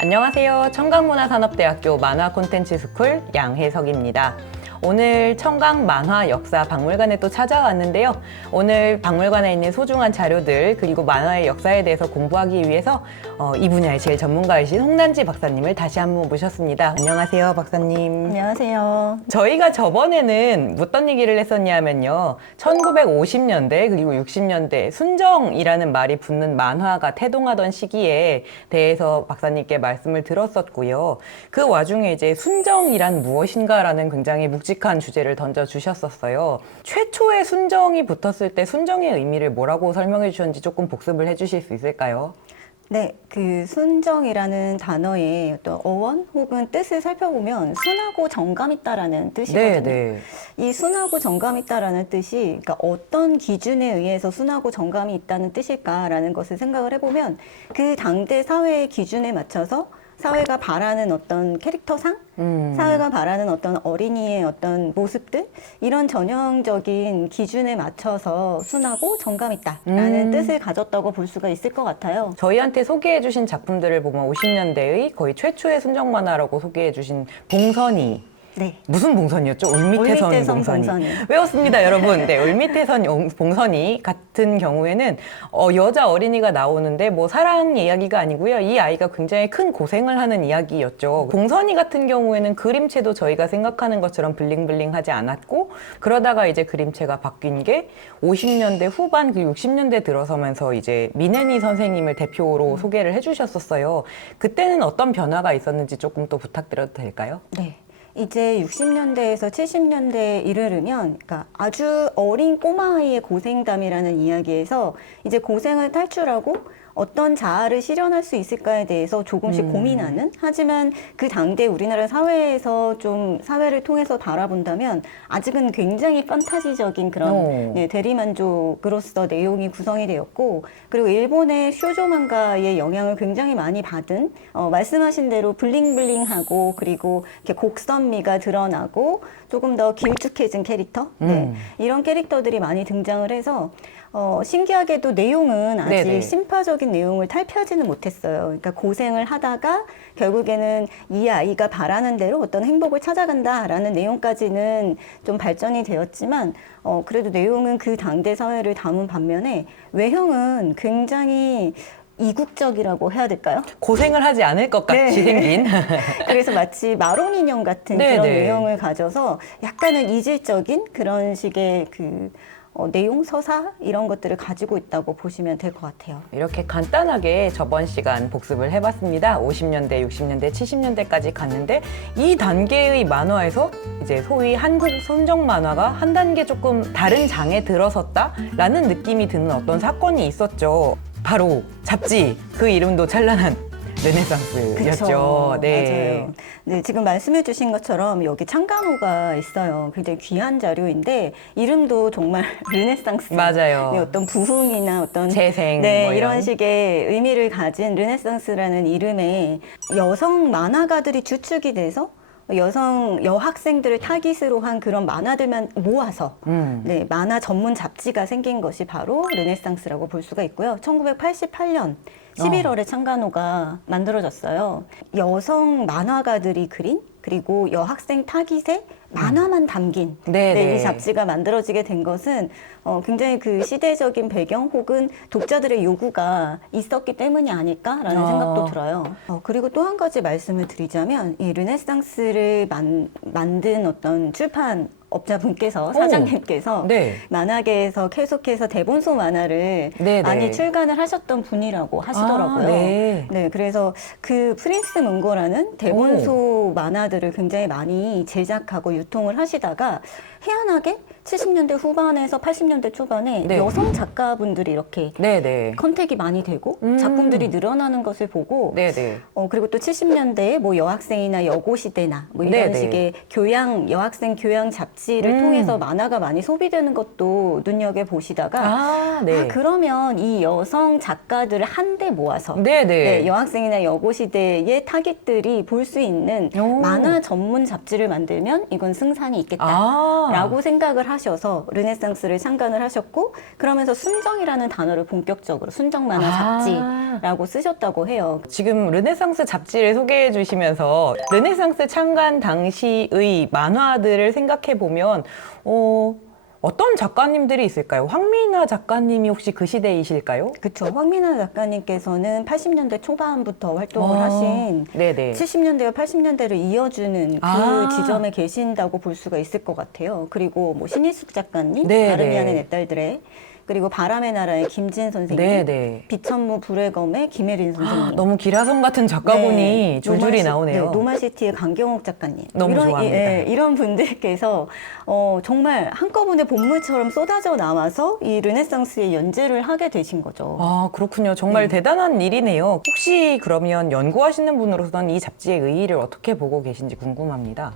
안녕하세요. 청강문화산업대학교 만화 콘텐츠 스쿨 양혜석입니다. 오늘 청강 만화 역사 박물관에 또 찾아왔는데요. 오늘 박물관에 있는 소중한 자료들 그리고 만화의 역사에 대해서 공부하기 위해서 이 분야의 제일 전문가이신 홍단지 박사님을 다시 한번 모셨습니다. 안녕하세요, 박사님. 안녕하세요. 저희가 저번에는 어떤 얘기를 했었냐면요. 1950년대 그리고 60년대 순정이라는 말이 붙는 만화가 태동하던 시기에 대해서 박사님께 말씀을 들었었고요. 그 와중에 이제 순정이란 무엇인가라는 굉장히 묵직한 주제를 던져주셨었어요. 최초의 순정이 붙었을 때 순정의 의미를 뭐라고 설명해 주셨는지 조금 복습을 해주실 수 있을까요? 네, 그 순정이라는 단어의 어떤 어원 혹은 뜻을 살펴보면 순하고 정감 있다라는 뜻이거든요. 네. 이 순하고 정감 있다라는 뜻이 그러니까 어떤 기준에 의해서 순하고 정감이 있다는 뜻일까라는 것을 생각을 해보면 그 당대 사회의 기준에 맞춰서 사회가 바라는 어떤 캐릭터상, 사회가 바라는 어떤 어린이의 어떤 모습들, 이런 전형적인 기준에 맞춰서 순하고 정감 있다라는 뜻을 가졌다고 볼 수가 있을 것 같아요. 저희한테 소개해 주신 작품들을 보면 50년대의 거의 최초의 순정 만화라고 소개해 주신 봉선이 네. 무슨 봉선이었죠? 울밑에선 울밑에선 봉선이. 봉선이. 외웠습니다, 여러분. 네, 울밑에선 봉선이 같은 경우에는 여자 어린이가 나오는데 뭐 사랑 이야기가 아니고요. 이 아이가 굉장히 큰 고생을 하는 이야기였죠. 봉선이 같은 경우에는 그림체도 저희가 생각하는 것처럼 블링블링하지 않았고 그러다가 이제 그림체가 바뀐 게 50년대 후반 그 60년대 들어서면서 이제 민혜니 선생님을 대표로 소개를 해주셨었어요. 그때는 어떤 변화가 있었는지 조금 또 부탁드려도 될까요? 네. 이제 60년대에서 70년대에 이르르면, 그러니까 아주 어린 꼬마아이의 고생담이라는 이야기에서 이제 고생을 탈출하고 어떤 자아를 실현할 수 있을까에 대해서 조금씩 고민하는, 하지만 그 당대 우리나라 사회에서 좀 사회를 통해서 바라본다면 아직은 굉장히 판타지적인 그런 네, 대리만족으로서 내용이 구성이 되었고, 그리고 일본의 쇼조 만가의 영향을 굉장히 많이 받은 말씀하신 대로 블링블링하고 그리고 이렇게 곡선미가 드러나고 조금 더 길쭉해진 캐릭터 네, 이런 캐릭터들이 많이 등장을 해서 신기하게도 내용은 아직 네네. 심파적인 내용을 탈피하지는 못했어요. 그러니까 고생을 하다가 결국에는 이 아이가 바라는 대로 어떤 행복을 찾아간다라는 내용까지는 좀 발전이 되었지만 그래도 내용은 그 당대 사회를 담은 반면에 외형은 굉장히 이국적이라고 해야 될까요? 고생을 하지 않을 것 같이 네. 생긴. 그래서 마치 마론 인형 같은 네, 그런 네. 외형을 가져서 약간은 이질적인 그런 식의 그 내용, 서사 이런 것들을 가지고 있다고 보시면 될 것 같아요. 이렇게 간단하게 저번 시간 복습을 해봤습니다. 50년대, 60년대, 70년대까지 갔는데 이 단계의 만화에서 이제 소위 한국 순정 만화가 한 단계 조금 다른 장에 들어섰다라는 느낌이 드는 어떤 사건이 있었죠. 바로 잡지, 그 이름도 찬란한 르네상스였죠. 그쵸, 네. 맞아요. 네, 지금 말씀해 주신 것처럼 여기 참간호가 있어요. 굉장히 귀한 자료인데 이름도 정말 르네상스. 맞아요. 네, 어떤 부흥이나 어떤 재생 네, 뭐 이런 식의 의미를 가진 르네상스라는 이름에 여성 만화가들이 주축이 돼서 여학생들을 타깃으로 한 그런 만화들만 모아서 네, 만화 전문 잡지가 생긴 것이 바로 르네상스라고 볼 수가 있고요. 1988년 11월에 참간호가 만들어졌어요. 여성 만화가들이 그린 그리고 여학생 타깃의 만화만 담긴 이 잡지가 만들어지게 된 것은 굉장히 그 시대적인 배경 혹은 독자들의 요구가 있었기 때문이 아닐까라는 생각도 들어요. 그리고 또 한 가지 말씀을 드리자면 이 르네상스를 만든 어떤 출판 업자분께서 사장님께서 네. 만화계에서 계속해서 대본소 만화를 네, 많이 네. 출간을 하셨던 분이라고 하시더라고요. 네. 네, 그래서 그 프린스 문고라는 대본소 만화들을 굉장히 많이 제작하고 유통을 하시다가 희한하게 70년대 후반에서 80년대 초반에 네. 여성 작가분들이 이렇게 네네. 컨택이 많이 되고 작품들이 늘어나는 것을 보고 네네. 그리고 또 70년대에 뭐 여학생이나 여고시대나 뭐 이런 네네. 식의 여학생 교양 잡지를 통해서 만화가 많이 소비되는 것도 눈여겨보시다가 네. 그러면 이 여성 작가들을 한데 모아서 네네. 네, 여학생이나 여고시대의 타깃들이 볼 수 있는 오. 만화 전문 잡지를 만들면 이건 승산이 있겠다라고 생각을 하셔서 르네상스를 창간을 하셨고 그러면서 순정이라는 단어를 본격적으로 순정 만화 잡지라고 쓰셨다고 해요. 지금 르네상스 잡지를 소개해 주시면서 르네상스 창간 당시의 만화들을 생각해 보면 어떤 작가님들이 있을까요? 황미나 작가님이 혹시 그 시대이실까요? 그렇죠. 황미나 작가님께서는 80년대 초반부터 활동을 하신 네네. 70년대와 80년대를 이어주는 그 지점에 계신다고 볼 수가 있을 것 같아요. 그리고 뭐 신희숙 작가님, 네네. 나름이 하는 내 딸들의 그리고 바람의 나라의 김진 선생님, 네네. 비천무 불의 검의 김혜린 선생님. 너무 기라성 같은 작가분이 네, 줄줄이 나오네요. 네, 노마시티의 강경옥 작가님. 너무 좋아합니다. 이런 분들께서 정말 한꺼번에 본물처럼 쏟아져 나와서 이 르네상스의 연재를 하게 되신 거죠. 아, 그렇군요. 정말 대단한 일이네요. 혹시 그러면 연구하시는 분으로서는 이 잡지의 의의를 어떻게 보고 계신지 궁금합니다.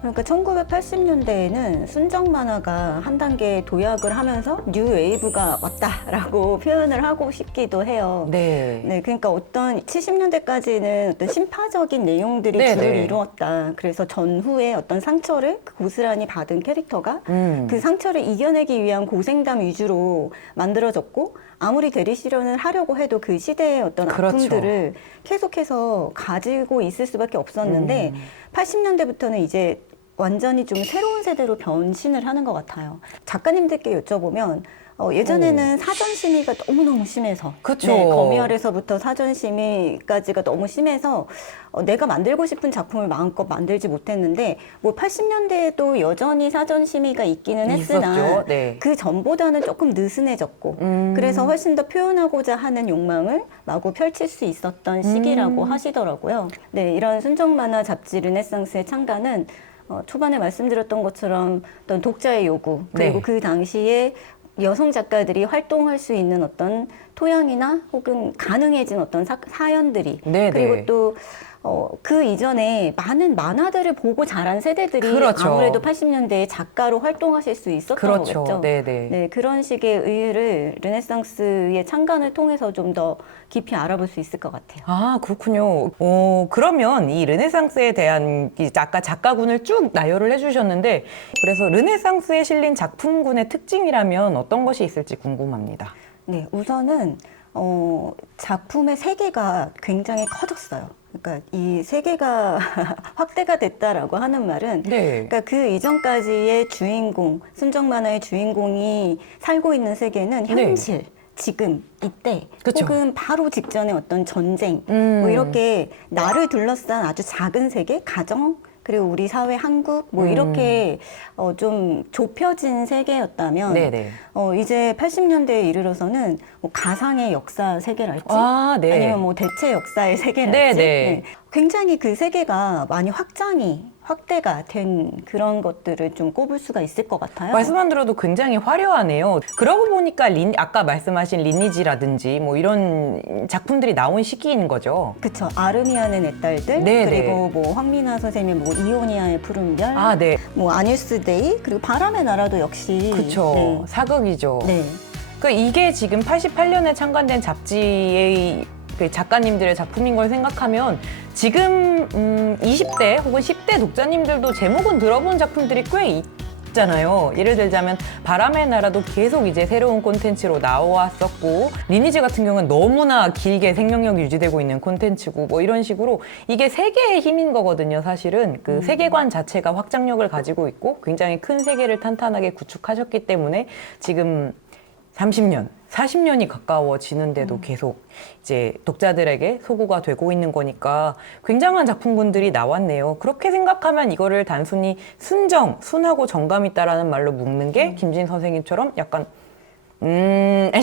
그러니까 1980년대에는 순정 만화가 한 단계 도약을 하면서 뉴 웨이브가 왔다라고 표현을 하고 싶기도 해요. 네. 네, 그러니까 어떤 70년대까지는 어떤 심파적인 내용들이 네네. 주를 이루었다. 그래서 전후에 어떤 상처를 고스란히 받은 캐릭터가 그 상처를 이겨내기 위한 고생담 위주로 만들어졌고 아무리 대리 실현을 하려고 해도 그 시대의 어떤 그렇죠. 아픔들을 계속해서 가지고 있을 수밖에 없었는데 80년대부터는 이제 완전히 좀 새로운 세대로 변신을 하는 것 같아요. 작가님들께 여쭤보면 예전에는 사전 심의가 너무너무 심해서 그쵸. 네, 검열에서부터 사전 심의까지가 너무 심해서 내가 만들고 싶은 작품을 마음껏 만들지 못했는데 뭐 80년대에도 여전히 사전 심의가 있기는 했으나 있었죠. 네. 그 전보다는 조금 느슨해졌고 그래서 훨씬 더 표현하고자 하는 욕망을 마구 펼칠 수 있었던 시기라고 하시더라고요. 네, 이런 순정 만화 잡지 르네상스의 창간은 초반에 말씀드렸던 것처럼 어떤 독자의 요구 그리고 네. 그 당시에 여성 작가들이 활동할 수 있는 어떤 토양이나 혹은 가능해진 어떤 사연들이 네네. 그리고 또 그 이전에 많은 만화들을 보고 자란 세대들이 그렇죠. 아무래도 80년대에 작가로 활동하실 수 있었던 그렇죠. 거겠죠. 네네. 네, 그런 식의 의의를 르네상스의 창간을 통해서 좀 더 깊이 알아볼 수 있을 것 같아요. 아, 그렇군요. 그러면 이 르네상스에 대한 아까 작가군을 쭉 나열을 해주셨는데 그래서 르네상스에 실린 작품군의 특징이라면 어떤 것이 있을지 궁금합니다. 네, 우선은 작품의 세계가 굉장히 커졌어요. 그러니까 이 세계가 확대가 됐다라고 하는 말은 네. 그러니까 그 이전까지의 주인공, 순정 만화의 주인공이 살고 있는 세계는 현실, 지금, 이때, 그쵸. 혹은 바로 직전에 어떤 전쟁, 뭐 이렇게 나를 둘러싼 아주 작은 세계, 가정, 그리고 우리 사회, 한국, 뭐 이렇게 좀 좁혀진 세계였다면 네네. 이제 80년대에 이르러서는 뭐 가상의 역사 세계랄지 네. 아니면 뭐 대체 역사의 세계랄지 네네. 네. 굉장히 그 세계가 많이 확대가 된 그런 것들을 좀 꼽을 수가 있을 것 같아요. 말씀만 들어도 굉장히 화려하네요. 그러고 보니까 아까 말씀하신 리니지라든지 뭐 이런 작품들이 나온 시기인 거죠. 그쵸. 아르미안의 내 딸들, 네네. 그리고 뭐 황미나 선생님의 뭐 이오니아의 푸른 별, 네. 뭐 아뉴스데이, 그리고 바람의 나라도 역시 그쵸. 네. 사극이죠. 네. 이게 지금 88년에 창간된 잡지의 그 작가님들의 작품인 걸 생각하면 지금 20대 혹은 10대 독자님들도 제목은 들어본 작품들이 꽤 있잖아요. 예를 들자면 바람의 나라도 계속 이제 새로운 콘텐츠로 나왔었고 리니지 같은 경우는 너무나 길게 생명력이 유지되고 있는 콘텐츠고 뭐 이런 식으로 이게 세계의 힘인 거거든요. 사실은 그 세계관 자체가 확장력을 가지고 있고 굉장히 큰 세계를 탄탄하게 구축하셨기 때문에 지금 30년, 40년이 가까워지는데도 계속 이제 독자들에게 소구가 되고 있는 거니까 굉장한 작품군들이 나왔네요. 그렇게 생각하면 이거를 단순히 순하고 정감 있다라는 말로 묶는 게 김진 선생님처럼 약간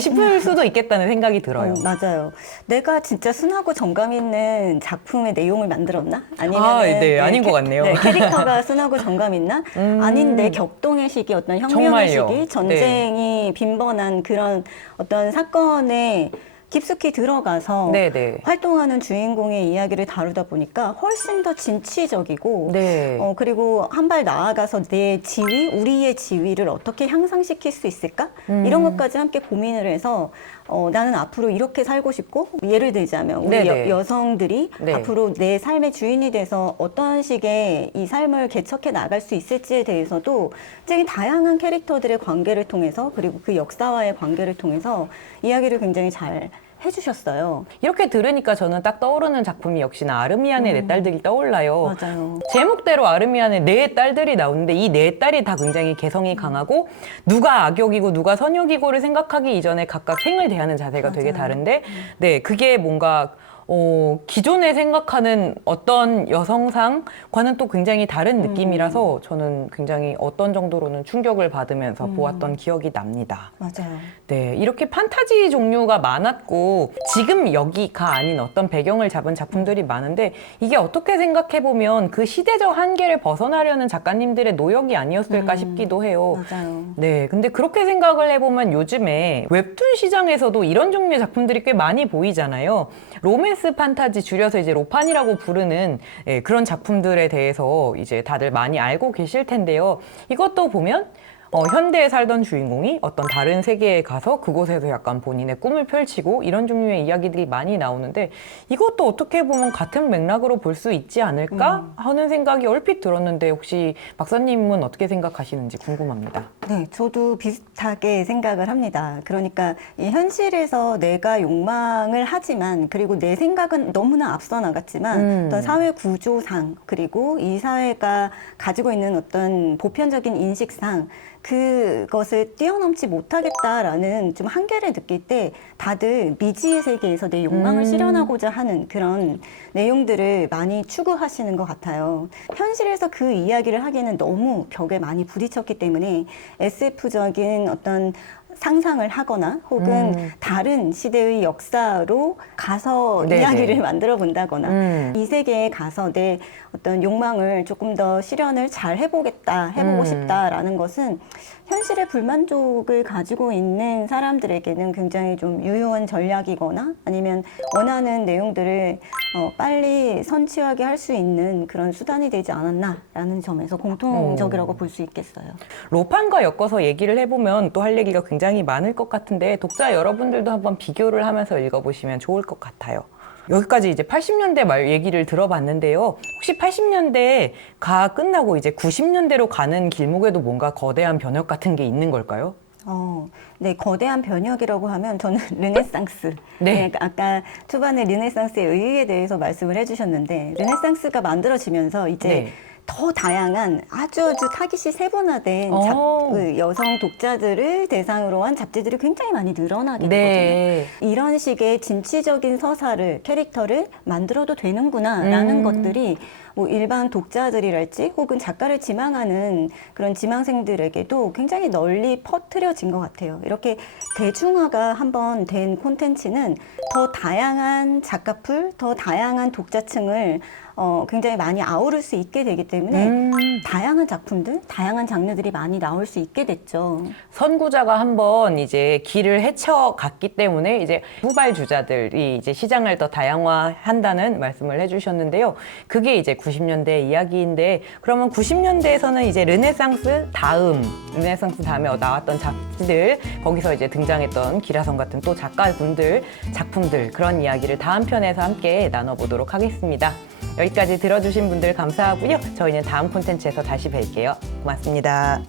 싶을 수도 있겠다는 생각이 들어요. 맞아요. 내가 진짜 순하고 정감 있는 작품의 내용을 만들었나? 아니면 네, 아닌 것 같네요. 캐릭터가 순하고 정감 있나? 아닌데 격동의 시기, 어떤 혁명의 정말요. 시기, 전쟁이 빈번한 그런 어떤 사건에 깊숙이 들어가서 네네. 활동하는 주인공의 이야기를 다루다 보니까 훨씬 더 진취적이고 네. 그리고 한 발 나아가서 내 지위, 우리의 지위를 어떻게 향상시킬 수 있을까? 이런 것까지 함께 고민을 해서 나는 앞으로 이렇게 살고 싶고, 예를 들자면 우리 네네. 여성들이 네. 앞으로 내 삶의 주인이 돼서 어떤 식의 이 삶을 개척해 나갈 수 있을지에 대해서도 굉장히 다양한 캐릭터들의 관계를 통해서, 그리고 그 역사와의 관계를 통해서 이야기를 굉장히 잘 해주셨어요. 이렇게 들으니까 저는 딱 떠오르는 작품이 역시나 아르미안의 네 딸들이 떠올라요. 맞아요. 제목대로 아르미안의 네 딸들이 나오는데 이 네 딸이 다 굉장히 개성이 강하고 누가 악역이고 누가 선역이고를 생각하기 이전에 각각 생을 대하는 자세가 되게 맞아요. 다른데 네, 그게 뭔가 기존에 생각하는 어떤 여성상과는 또 굉장히 다른 느낌이라서 저는 굉장히 어떤 정도로는 충격을 받으면서 보았던 기억이 납니다. 맞아요. 네, 이렇게 판타지 종류가 많았고 지금 여기가 아닌 어떤 배경을 잡은 작품들이 많은데 이게 어떻게 생각해보면 그 시대적 한계를 벗어나려는 작가님들의 노력이 아니었을까 싶기도 해요. 맞아요. 네, 근데 그렇게 생각을 해보면 요즘에 웹툰 시장에서도 이런 종류의 작품들이 꽤 많이 보이잖아요. 로맨스 판타지, 줄여서 이제 로판이라고 부르는 그런 작품들에 대해서 이제 다들 많이 알고 계실 텐데요. 이것도 보면 현대에 살던 주인공이 어떤 다른 세계에 가서 그곳에서 약간 본인의 꿈을 펼치고 이런 종류의 이야기들이 많이 나오는데 이것도 어떻게 보면 같은 맥락으로 볼 수 있지 않을까 하는 생각이 얼핏 들었는데 혹시 박사님은 어떻게 생각하시는지 궁금합니다. 네, 저도 비슷하게 생각을 합니다. 그러니까 이 현실에서 내가 욕망을 하지만, 그리고 내 생각은 너무나 앞서 나갔지만 어떤 사회 구조상, 그리고 이 사회가 가지고 있는 어떤 보편적인 인식상 그것을 뛰어넘지 못하겠다라는 좀 한계를 느낄 때 다들 미지의 세계에서 내 욕망을 실현하고자 하는 그런 내용들을 많이 추구하시는 것 같아요. 현실에서 그 이야기를 하기에는 너무 벽에 많이 부딪혔기 때문에 SF적인 어떤 상상을 하거나 혹은 다른 시대의 역사로 가서 네네. 이야기를 만들어 본다거나 이 세계에 가서 내 어떤 욕망을 조금 더 실현을 잘 해보고 싶다라는 것은 현실의 불만족을 가지고 있는 사람들에게는 굉장히 좀 유효한 전략이거나 아니면 원하는 내용들을 빨리 선취하게 할 수 있는 그런 수단이 되지 않았나라는 점에서 공통적이라고 볼 수 있겠어요. 로판과 엮어서 얘기를 해보면 또 할 얘기가 굉장히 많을 것 같은데 독자 여러분들도 한번 비교를 하면서 읽어보시면 좋을 것 같아요. 여기까지 이제 80년대 말 얘기를 들어봤는데요. 혹시 80년대가 끝나고 이제 90년대로 가는 길목에도 뭔가 거대한 변혁 같은 게 있는 걸까요? 네, 거대한 변혁이라고 하면 저는 르네상스. 네. 아까 초반에 르네상스의 의의에 대해서 말씀을 해주셨는데, 르네상스가 만들어지면서 이제 네. 더 다양한 아주 타깃이 세분화된 그 여성 독자들을 대상으로 한 잡지들이 굉장히 많이 늘어나게 네. 되거든요. 이런 식의 진취적인 서사를, 캐릭터를 만들어도 되는구나라는 것들이 뭐 일반 독자들이랄지 혹은 작가를 지망하는 그런 지망생들에게도 굉장히 널리 퍼뜨려진 것 같아요. 이렇게 대중화가 한번 된 콘텐츠는 더 다양한 작가풀, 더 다양한 독자층을 굉장히 많이 아우를 수 있게 되기 때문에 다양한 작품들, 다양한 장르들이 많이 나올 수 있게 됐죠. 선구자가 한번 이제 길을 헤쳐갔기 때문에 이제 후발 주자들이 이제 시장을 더 다양화한다는 말씀을 해주셨는데요. 그게 이제 90년대 이야기인데 그러면 90년대에서는 이제 르네상스 다음에 나왔던 잡지들 거기서 이제 등장했던 기라성 같은 또 작가분들 작품들 그런 이야기를 다음 편에서 함께 나눠보도록 하겠습니다. 여기까지 들어주신 분들 감사하고요. 저희는 다음 콘텐츠에서 다시 뵐게요. 고맙습니다.